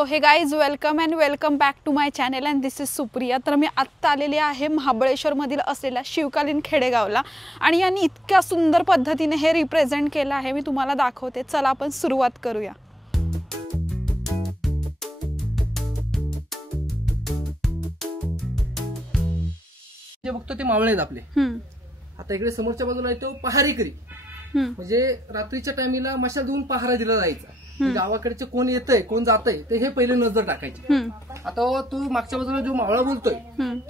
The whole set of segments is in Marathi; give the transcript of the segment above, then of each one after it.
तो हे guys welcome and welcome back to my channel and this is Supriya. तर मी आत्ता आलेली आहे महाबळेश्वरमधील असलेल्या शिवकालीन खेडेगावला आणि यांनी इतक्या सुंदर पद्धतीने हे रिप्रेझेंट केलं आहे, मी तुम्हाला दाखवते। चला आपण सुरुवात करूया। जे बघतो ते मावळे आहेत आपले। आता इकडे समोरच्या बाजूला आहे तो पहारेकरी, म्हणजे रात्रीच्या टायमिंगला मशाल देऊन पहारा दिला जायचा। गावाकडचे कोण येतंय कोण जातंय ते हे पहिले नजर टाकायचे। आता तू मागच्या बाजूला जो मावळा बोलतोय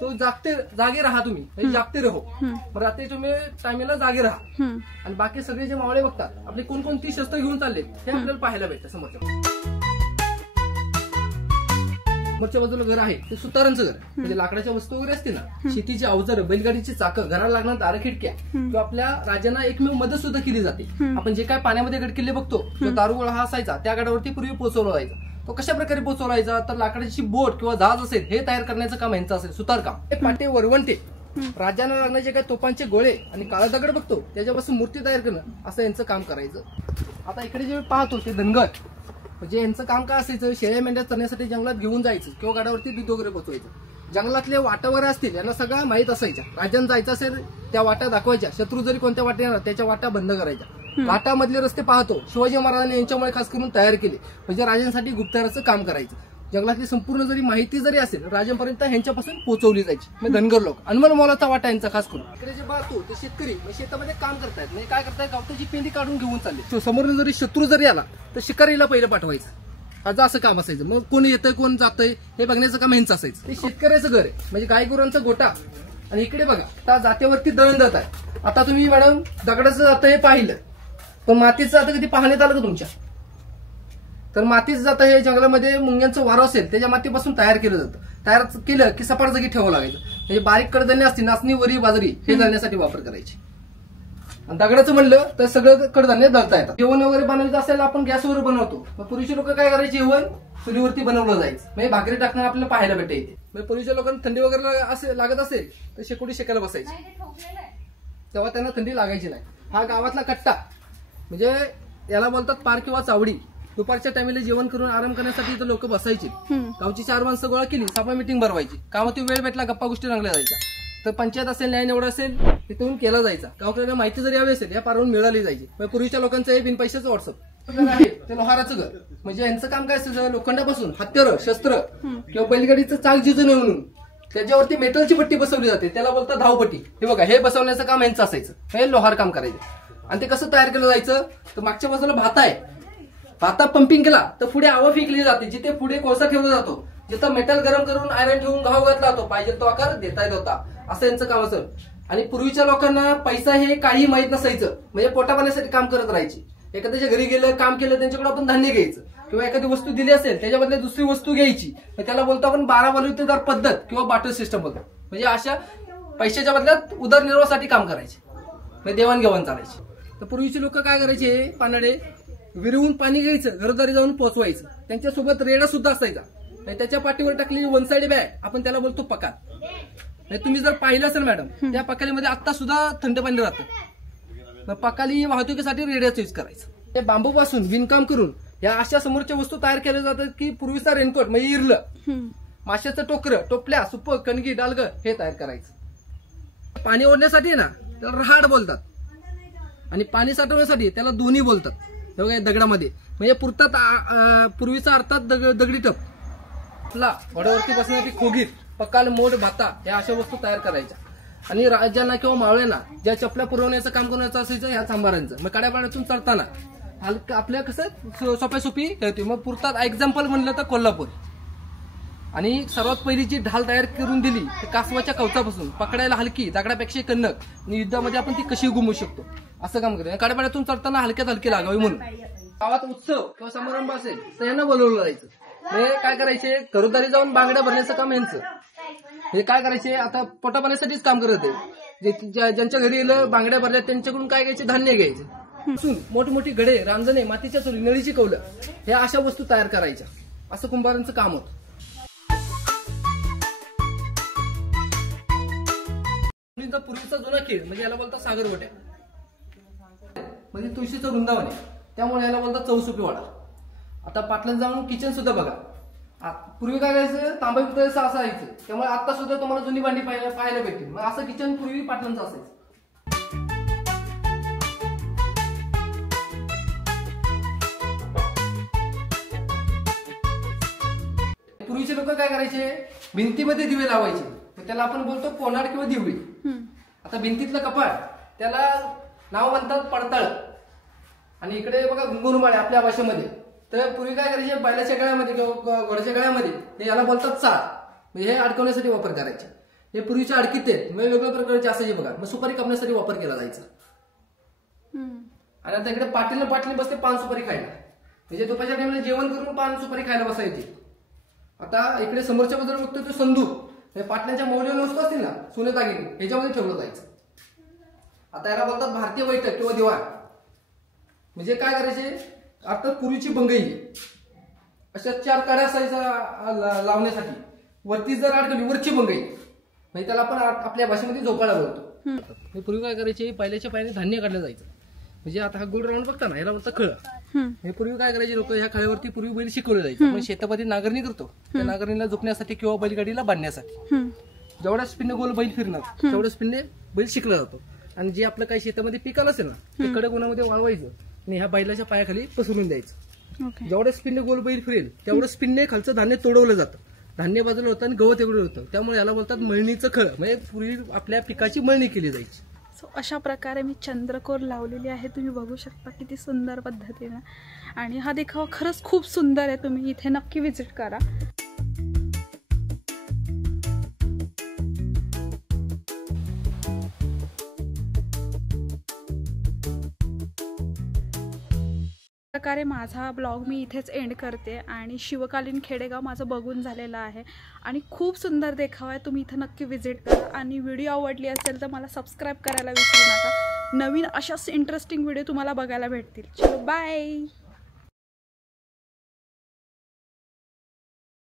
तो जागे राहा, तुम्ही जागते रहो, रात्री तुम्ही टायमिंगला जागे राहा। आणि बाकी सगळे जे मावळे बघतात आपले कोणकोणती शस्त्र घेऊन चालले हे आपल्याला पाहायला भेटतं। समोरच्या बाजूला घर आहे ते सुतारांचं घर, म्हणजे लाकडाच्या वस्तू वगैरे असते ना, शेतीची अवजारं, बैलगाडीची चाकं, घराला लागणार दार खिडक्या किंवा आपल्या राजांना एकमेव मदत सुद्धा केली जाते। आपण जे काय पाण्यामध्ये गडकिल्ले बघतो, जो दारुगोळा हा असायचा त्या गडावरती पूर्वी पोहोचवला जायचा। तो कशा प्रकारे पोहोचवला जायचा तर लाकडाची बोट किंवा जहाज असेल हे तयार करण्याचं काम यांचं असेल, सुतारकाम। हे पाटे वरवंटे, राजांना लागणारे जे काही तोफांचे गोळे आणि काळा दगड बघतो त्याच्यापासून मूर्ती तयार करणं असं यांचं काम करायचं। आता इकडे जे पाहतो ते धनगर, म्हणजे यांचं काम काय असायचं, शेळ्या मेंढ्या चरण्यासाठी जंगलात घेऊन जायचं किंवा गाडावरती दूध वगैरे पोचवायचं। जंगलातले वाटावर असतील यांना सगळं माहीत असायच्या, राजांना जायचं असेल त्या वाटा दाखवायच्या, शत्रू जरी कोणत्या वाटे येणार त्याच्या वाटा बंद करायच्या। घाटामधले रस्ते पाहतो शिवाजी महाराजांनी यांच्यामुळे खास करून तयार केले, म्हणजे राजांसाठी गुप्तहेराचं काम करायचं। जंगलातली संपूर्ण जरी माहिती जरी असेल राजांपर्यंत ह्यांच्यापासून पोहोचवली जायची, म्हणजे धनगर लोक। अनमोल मोलाचा वाटा यांचा खास करून। इकडे जे पाहतो ते शेतकरी शेतामध्ये काम करतायत, म्हणजे काय करतायत, गावठाची पेंडी काढून घेऊन चालले। समोरून जरी शत्रू जरी आला तर शिकारीला पहिलं पाठवायचं, आज असं काम असायचं। मग कोण येतंय कोण जातंय हे बघण्याचं काम ह्यांचं असायचं। ते शेतकऱ्याचं घर आहे, म्हणजे गायगुरांचा गोटा। आणि इकडे बघा त्या जात्यावरती दळण जात आहे। आता तुम्ही मॅडम दगडाचं जातं हे पाहिलं, पण मातीचं जातं कधी पाहण्यात आलं का तुमच्या? तर मातीचं जातं हे जंगलामध्ये मुंग्यांचं वारं असेल त्याच्या मातीपासून तयार केलं जातं। तयार केलं की सपाट जागी ठेवावं लागायचं, म्हणजे बारीक कडधान्य असतील, नाचणी, वरी, बाजरी हे दळण्यासाठी वापर करायचे। आणि दगडाचं म्हणलं तर सगळं कडधान्य दळता येतात। जेवण वगैरे बनवायचं असेल आपण गॅसवर बनवतो, मग पूर्वीचे लोक काय करायचे, जेवण चुलीवरती बनवलं जायचं, म्हणजे भाकरी टाकणं आपल्याला पाहायला भेटायचे। म्हणजे पूर्वीच्या लोकांना थंडी वगैरे लागत असेल तर शेकोटी शेकायला बसायची, तेव्हा त्यांना थंडी लागायची नाही। हा गावातला कट्टा, म्हणजे याला बोलतात पार किंवा चावडी। दुपारच्या टायमिंगला जेवण करून आराम करण्यासाठी इथं लोक बसायचे। गावची 4 माणसं गोळा केली, सभा मिटिंग भरवायची, कामातून वेळ भेटला गप्पा गोष्टी रंगल्या जायच्या। तर पंचायत असेल, न्याय निवड असेल तिथून केला जायचा। गावकऱ्यांना माहिती जरी हवी असेल या पारावरून मिळाली जायची। पूर्वीच्या लोकांचं हे बिनपैशाचं व्हॉट्सअप आहे ते लोहाराचं घर, म्हणजे यांचं काम काय असायचं, लोखंडापासून हत्यारं, शस्त्र किंवा बैलगाडीचं चाक जिजू नये म्हणून त्याच्यावरती मेटलची पट्टी बसवली जाते, त्याला बोलतात धावपट्टी। हे बघा हे बसवण्याचं काम यांचं असायचं, हे लोहार काम करायचं। आणि ते कसं तयार केलं जायचं तर मागच्या बाजूला भाता आहे, भाता पंपिंग केला तर पुढे आवा फेकली जाते, जिथे पुढे कोळसा ठेवला जातो, जिथं मेटल गरम करून आयरन ठेवून घाव घातला जातो, पाहिजे तो आकार देता येत होता, असं यांचं काम असं। आणि पूर्वीच्या लोकांना पैसा हे काही माहित नसायचं, म्हणजे पोटा पाण्यासाठी काम करत राहायचे। एखाद्याच्या घरी गेलं काम केलं त्यांच्याकडे आपण धान्य घ्यायचं किंवा एखादी वस्तू दिली असेल त्याच्या बदल्यात दुसरी वस्तू घ्यायची, त्याला बोलतो आपण 12 बलुतेदार पद्धत किंवा बाटर सिस्टम बोलतो। म्हणजे अशा पैशाच्या बदल्यात उदरनिर्वाहासाठी काम करायचे, म्हणजे देवाणघेवाण चालायची। तर पूर्वीचे लोक काय करायचे, पानाडे विरवून पाणी घ्यायचं, घरोदारी जाऊन पोहोचवायचं। त्यांच्यासोबत रेडा सुद्धा असायचा, त्याच्या पाठीवर टाकलेली 1 साइड बॅग आपण त्याला बोलतो पकाल। तुम्ही जर पाहिलं असेल मॅडम त्या पकालीमध्ये आता सुद्धा थंड पाणी राहतं, पकाली वाहतुकीसाठी रेड्याचं यूज करायचं। ते बांबू पासून विणकाम करून या अशा समोरच्या वस्तू तयार केल्या जातात की पूर्वीचा रेनकोट म्हणजे इरलं, माशाचं टोकरं, टोपल्या, सुप, कणगी, डालगं हे तयार करायचं। पाणी ओढण्यासाठी ना त्याला रहाड बोलतात, आणि पाणी साठवण्यासाठी त्याला दोन्ही बोलतात। दगडामध्ये म्हणजे पूर्वीचा अर्थात दगडी टप, वड्यावरती बसण्यासाठी खोगीर, पकाल, मोड, भाता या अशा वस्तू तयार करायच्या। आणि राजांना किंवा मावळ्यांना ज्या चपल्या पुरवण्याचं काम करायचं असायचं ह्या चांभारांचं, मग कड्यापाड्यातून चढताना आपल्या कसं सोप्यासोपी होती। मग पुरतात एक्झाम्पल म्हणलं तर कोल्हापूर, आणि सर्वात पहिली जी ढाल तयार करून दिली ते कासवाच्या कवचापासून, पकडायला हलकी, दगडापेक्षा कन्नक, आणि युद्धामध्ये आपण ती कशी घुमू शकतो असं काम करतो। कड्यापाड्यातून चढताना हलक्यात हलकी लागावी म्हणून गावात उत्सव किंवा समारंभ असेल तर यांना बोलवलं जायचं। हे काय करायचे, घरोदारी जाऊन बांगड्या भरण्याचं काम यांचं। हे काय करायचे, आता पोटापाण्यासाठीच काम करत आहे, ज्यांच्या घरी गेलं बांगड्या भरल्या त्यांच्याकडून काय घ्यायचे, धान्य घ्यायचे। मोठमोठी घडे, रांजणे, मातीच्या चुली, नळीची कौलं ह्या अशा वस्तू तयार करायच्या, असं कुंभारांचं काम होतं। पूर्वीचा जुना खेळ म्हणजे याला बोलतात सागरवट्या, म्हणजे तुळशीचं वृंदावन आहे, त्यामुळे याला बोलतात चौसुपीवाडा। आता पाटलात जाऊन किचन सुद्धा बघा, पूर्वी काय करायचं, तांबे पितळेचं असायचं, त्यामुळे आता सुद्धा तुम्हाला जुनी भांडी पाहायला भेटतील. मग असं किचन पूर्वी पाटलांचं असायचं. पूर्वीचे लोक काय करायचे, भिंतीमध्ये दिवे लावायचे, त्याला आपण बोलतो कोनाड किंवा दिवे. आता भिंतीतलं कपाट त्याला नाव म्हणतात पडताळ, आणि इकडे बघा घुंगुरमाळे आपल्या भाषेमध्ये. तर पूर्वी काय करायचे, बैलाच्या गळ्यामध्ये किंवा घोड्याच्या गळ्यामध्ये हे याला बोलतात चाळ, म्हणजे हे अडकवण्यासाठी वापर करायचे. हे पूर्वीच्या अडकीत आहेत, वेगवेगळ्या प्रकारचे असायचे बघा. मग सुपारी कापण्यासाठी वापर केला जायचा. आणि आता इकडे पाटील बसते पान सुपारी खायला, म्हणजे दुपारच्या टाइमला जेवण करून पान सुपारी खायला बसायचे. आता इकडे समोरच्या बाजूला बघतो तो संदूक, पाटलांच्या मौल्यवान वस्तू असतील ना, सोने दागिने, ह्याच्यामध्ये ठेवलं जायचं. आता याला बोलतात भारतीय बैठक किंवा दिवाण. म्हणजे काय करायचे, आता पूर्वीची बंगई अशा 4 कड्या असायच्या लावण्यासाठी, वरती जर अडकली वरची बंगई, म्हणजे त्याला आपण आपल्या भाषेमध्ये झोपाळा बोलतो. पूर्वी काय करायचे, पहिल्याच्या पायाने धान्य काढलं जायचं. म्हणजे आता हा गोल राऊंड बघता ना, याला बोलतं खळं. हे पूर्वी काय करायचे लोक, ह्या खळ्यावरती पूर्वी बैल शिकवले जायचे. म्हणजे शेतामध्ये नांगरणी करतो, त्या नांगरणीला झोपण्यासाठी किंवा बैलगाडीला बांधण्यासाठी. जेवढ्या स्पिनने गोल बैल फिरणार तेवढ्या स्पिनने बैल शिकला जातो. आणि जे आपलं काही शेतामध्ये पिकाल असेल ना, ते कडक उन्हामध्ये वाळवायचं आणि ह्या बैलाच्या पायाखाली पसरून द्यायचं. जेवढ्या स्पिनने गोल बैल फिरेल तेवढं स्पिनने खालचं धान्य तोडवलं जातं. धान्य बाजूला होतं आणि गवत एवढं होतं, त्यामुळे याला बोलतात मळणीचं खळ. म्हणजे पूर्वी आपल्या पिकाची मळणी केली जायची. सो अशा प्रकारे मी चंद्रकोर लावलेली आहे, तुम्ही बघू शकता किती सुंदर पद्धतीने. आणि हा देखावा खरंच खूप सुंदर आहे, तुम्ही इथे नक्की व्हिजिट करा. प्रकारे माझा ब्लॉग मी इथेच एंड करते. आणि शिवकालीन खेडेगाव माझं बघून झालेलं आहे आणि खूप सुंदर देखावा आहे, तुम्ही इथं नक्की व्हिजिट करा. आणि व्हिडिओ आवडली असेल तर मला सबस्क्राईब करायला विसरू नका. नवीन अशाच इंटरेस्टिंग व्हिडिओ तुम्हाला बघायला भेटतील. चलो बाय.